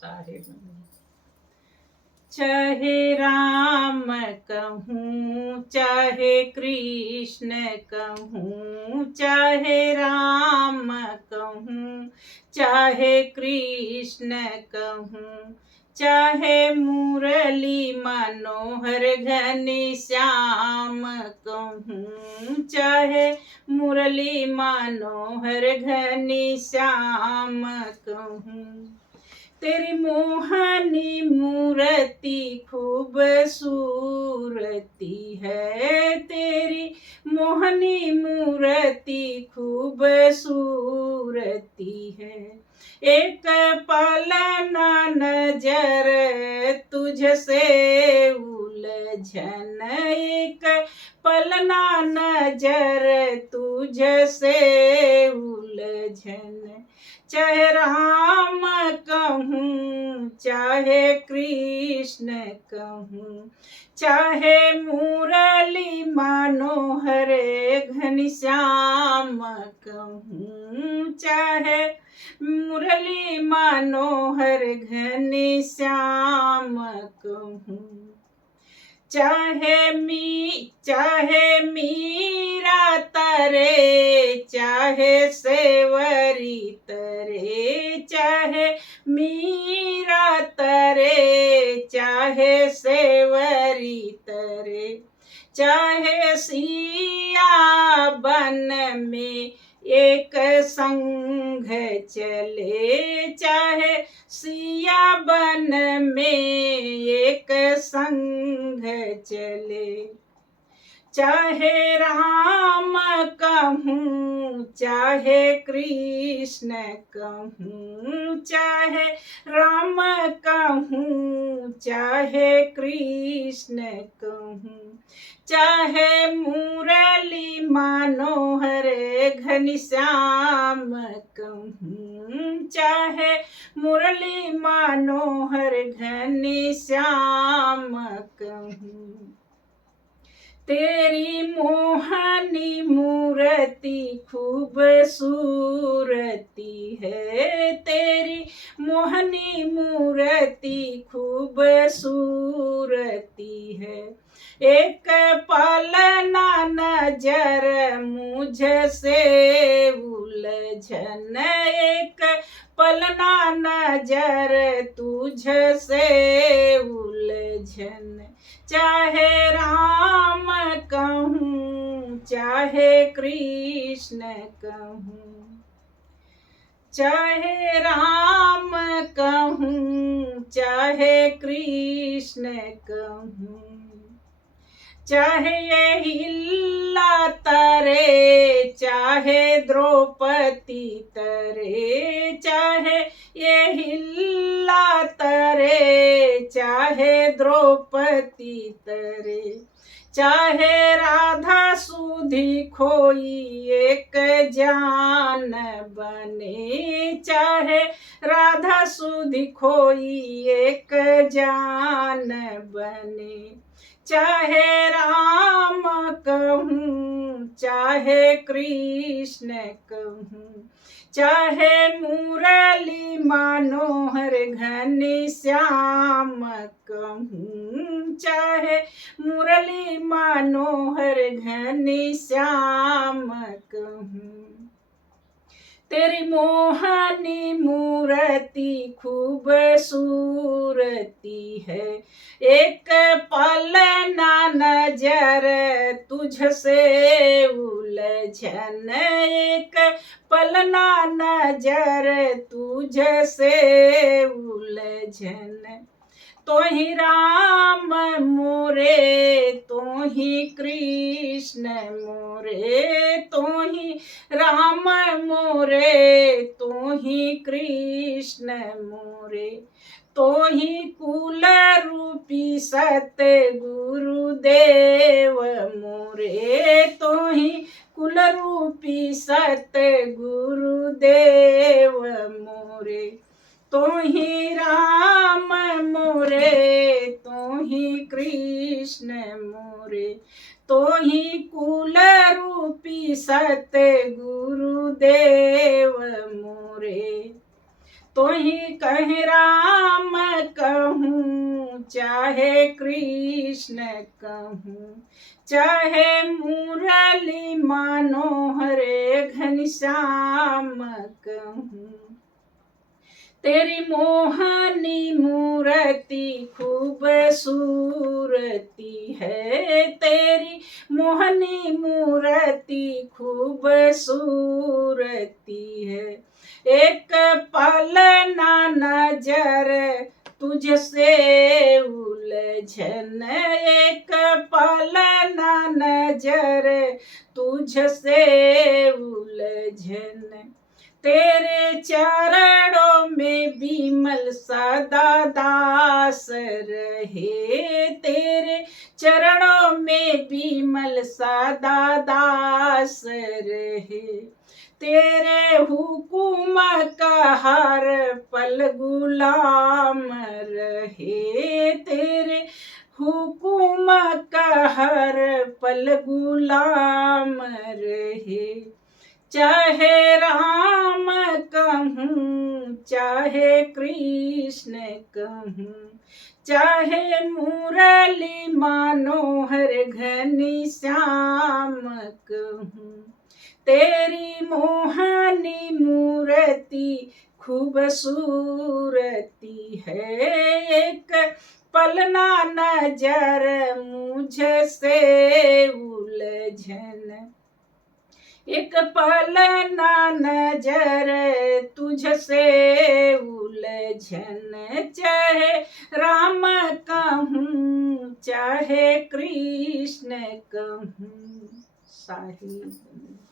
सारे चाहे राम कहूँ चाहे कृष्ण कहूँ, चाहे राम कहूँ चाहे कृष्ण कहूँ, चाहे मुरली मनोहर घनश्याम कहूँ, चाहे मुरली मनोहर घनश्याम कहूँ। तेरी मोहनी मूर्ति खूबसूरती है, तेरी मोहनी मूर्ति खूबसूरती है। एक पल ना नजर तुझसे उलझन, एक पल ना नजर तुझसे उलझन। चाहे राम कहूँ चाहे कृष्ण कहूँ, चाहे मुरली मनोहर घनश्याम कहूँ, चाहे मुरली मनोहर घनश्याम कहूँ। चाहे मीरा तरे चाहे सेवरी तरे, चाहे मीरा तरे चाहे सेवरी तरे, चाहे सिया वन में एक संग चले, चाहे सिया वन में एक संग चले। चाहे राम कहूँ चाहे कृष्ण कहूँ, चाहे राम कहूँ चाहे कृष्ण कहूँ, चाहे मुरली मनोहर घनश्याम कहूँ, चाहे मुरली मनोहर घनश्याम कहूँ। तेरी मोहनी मूर्ति खूबसूरती है, तेरी मोहनी मूर्ति खूबसूरती है। एक पल ना नजर मुझसे उलझन, एक पल ना नजर तुझसे उलझन। चाहे राम कहूँ चाहे कृष्ण कहूँ, चाहे राम कहूँ चाहे कृष्ण कहूँ, चाहे अहिल्या तरे चाहे द्रौपदी तरे, चाहे अहिल्या तरे चाहे द्रौपदी तरे, चाहे राधा सुधी खोई एक जान बने, चाहे राधा सुधी खोई एक जान बने। चाहे राम कहूँ चाहे कृष्ण कहूँ, चाहे मुरली मनोहर घनश्याम कहूँ, चाहे मुरली मनोहर घनश्याम कहूँ। तेरी मोहनी मूर्ति खूबसूरती है, एक पल ना नजर तुझसे उलझन, एक पल ना नजर तुझसे उलझन। तो ही राम मोरे तो ही कृष्ण मोरे, तो ही राम मोरे तो ही कृष्ण मोरे, तो ही कुल रूपी सत्य गुरुदेव मोरे, तो ही कुल रूपी सत्य गुरुदेव मोरे। तो ही राम मोरे तो ही कृष्ण मोरे, तो ही कुल रूपी सत्य गुरुदेव मोरे। तो ही कहीं राम कहूँ, चाहे कृष्ण कहूँ, चाहे मुरली मनोहर घनश्याम कहूँ। तेरी मोहनी मूर्ति खूबसूरती है, तेरी मोहनी मूर्ति खूबसूरती है। एक पल ना नजर तुझसे उलझन, एक पल ना नजर तुझसे उलझन। तेरे चरणों में बिमल सदा दास रहे, तेरे चरणों में बिमल सदा दास रहे। तेरे हुकुम का हर पल गुलाम रहे, तेरे हुकुम का हर पल गुलाम रहे। चाहे राम कहूँ, चाहे कृष्ण कहूँ, चाहे मुरली मनोहर घनश्याम कहूँ। तेरी मोहनी मूर्ति खूबसूरती है, एक पल ना नजर मुझसे उलझन, एक पल ना नजर तुझसे उलझन। चाहे राम कहूँ, चाहे कृष्ण कहूँ। साहिब।